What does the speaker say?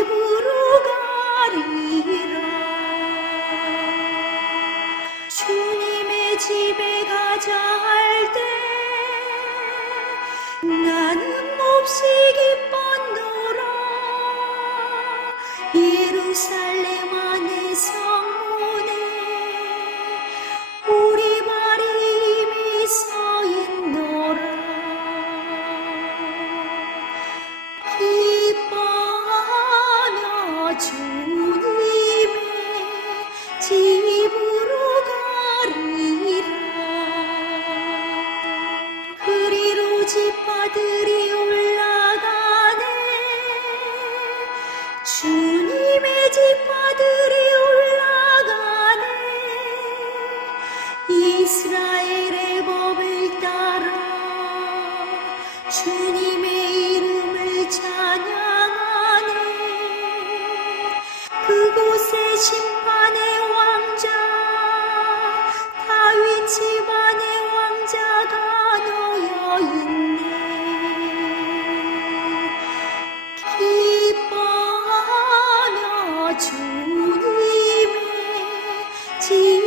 집으로 가리라. 주님의 집에 가자 할 때 나는 몹시 기뻤노라. 예루살렘 주님의 집으로 가리라 그리로 집아들이 올라가네 주님의 집아들이 올라가네. 이스라엘의 법을 따라 주님 그곳에 심판의 왕자 다윗 집안의 왕자가 놓여 있네. 기뻐하며 주님의 집